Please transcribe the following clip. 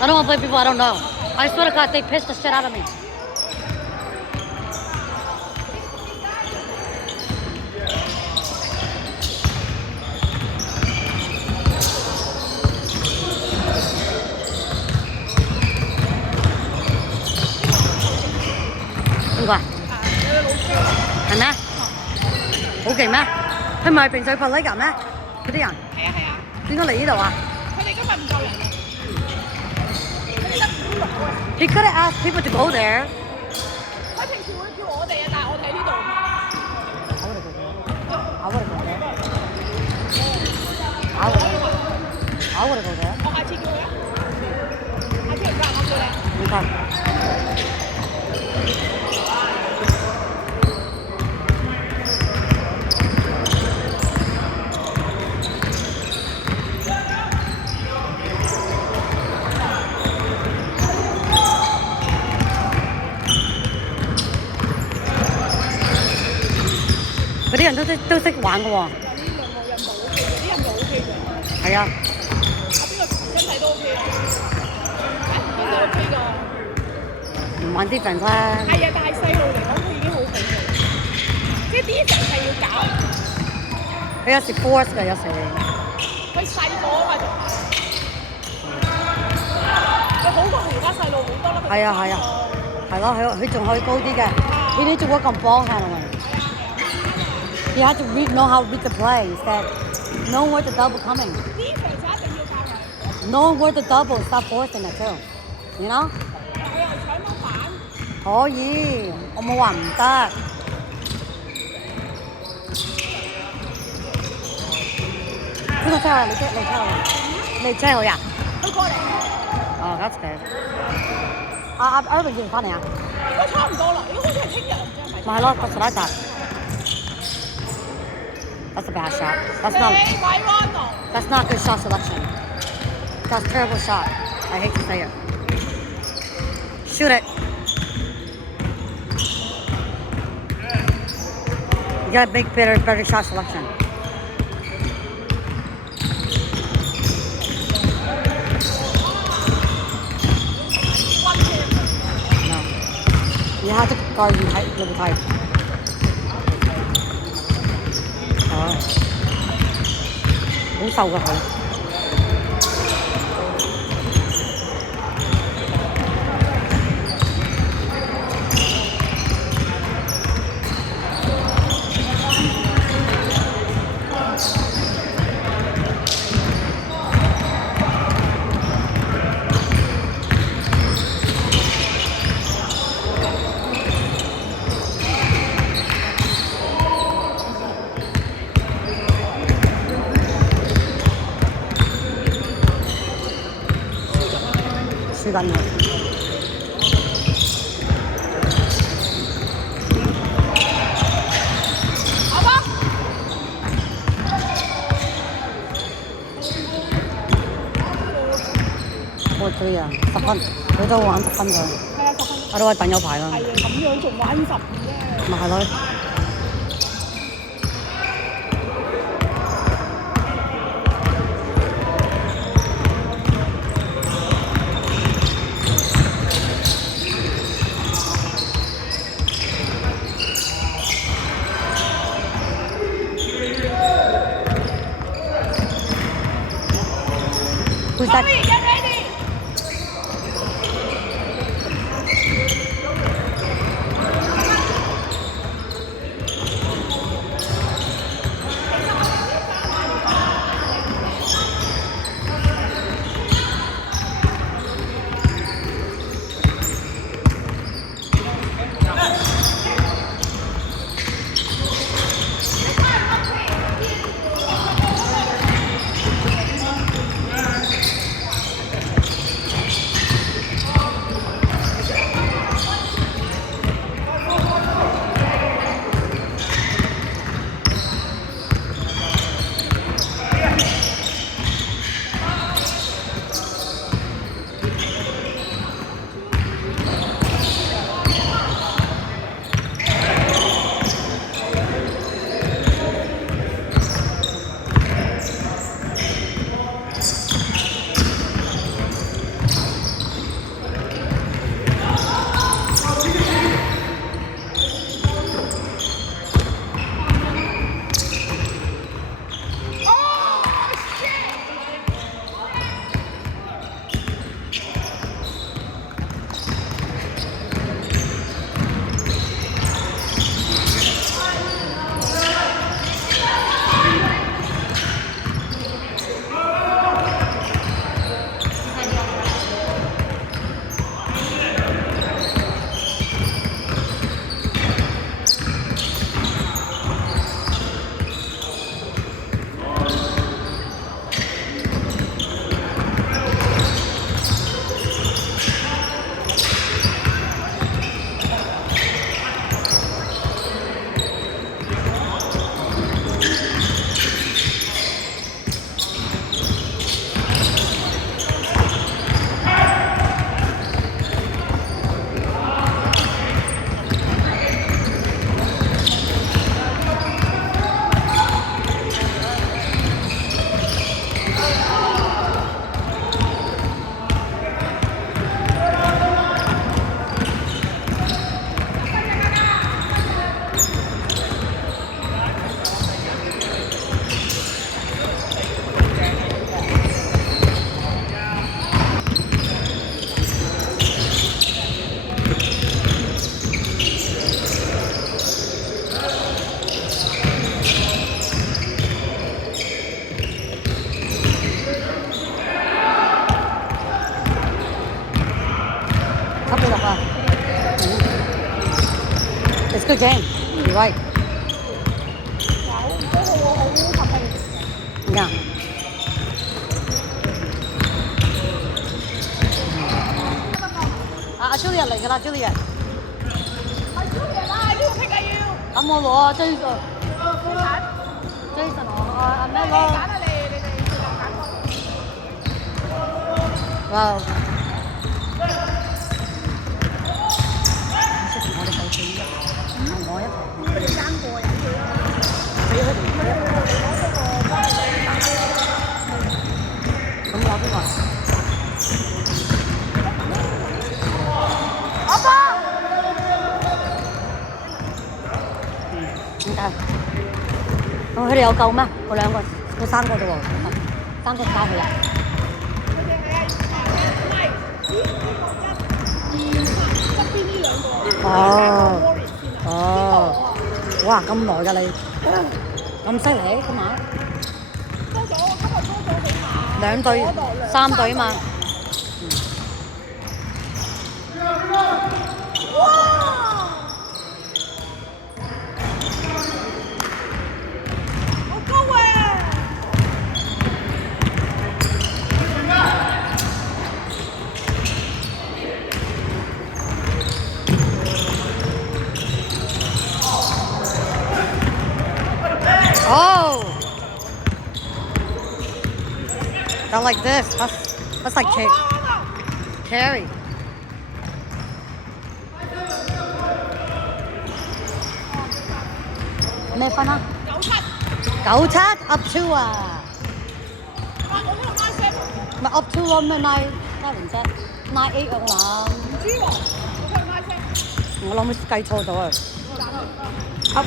I don't want to play people I don't know. I swear to God, they pissed the shit out of me. Không qua. 係咩？好勁咩？佢唔係平水泊呢㗎咩？嗰啲人係啊係啊，點解嚟呢度啊？佢哋今日唔夠人啊，佢哋得5、6個。He could have asked people to go there. 佢平時會叫我哋啊，但係我哋喺呢度。I would have gone there. I would have gone there. I would have gone there. 我下次叫佢啊，下次唔得，我叫你。唔得。嗰啲人都識玩嘅喎。啲任務 OK 嘅。係啊。邊個身體都 OK 啊？邊個 OK 㗎？唔玩 defense 啦。係啊，但係細路嚟講，佢已經好好嘅。即係 defense 係要搞。佢有時 force 㗎，有時。佢細個啊嘛，佢好過而家細路好多啦。係啊係啊，係咯，佢仲可以高啲嘅。He needs to work on ball handling. He had to know how to read the play. Instead, know where the double coming. Know where the double, stop forcing it too. You know? 可以，我冇話唔得。邊個車啊？你車佢啊？佢過嚟。哦 ，that's good。阿 Irving 幾時翻嚟啊？應該差唔多啦，應該好似係聽日，唔知係咪？咪係咯，that's what I thought. That's a bad shot. That's not good shot selection. That's terrible shot. I hate to say it. Shoot it. You gotta make better shot selection. No. You have to guard you really tight. 好瘦㗎佢。輸緊嘅。4-3啊，10分，佢都玩10分㗎。係啊，10分。我都話等有排啦。係啊，咁樣仲玩15啫。咪係咯。Who's that? Get ready. 吸你落啊！It's a good game. You're right. 有，嗰個好合氣。 Yeah. Julia 嚟㗎啦，Julia。係 Julia 啦，呢個 pick 啊要。咁我攞啊，Jason 我阿咩揀咯？啊你揀個。哇！識同我哋計錢嘅，我一齊。佢哋爭過人嘅啦。俾佢哋。咁攞邊個？阿爸。點解？咁佢哋有夠咩？嗰兩個，嗰三個啫喎，三個加佢啊！佢哋係唔係側邊呢兩個。哦。哦。哇！咁耐㗎你，咁犀利今晚？多咗，今日多咗起碼。兩隊、三隊啊嘛。Oh! Not like this. That's like carry. 咩分啊？97 up to 啊！我呢個 9 7。咪 up to 咯，咩9 7 9 8啊嘛？唔知喎，我睇 9 7。我諗計錯咗啊！up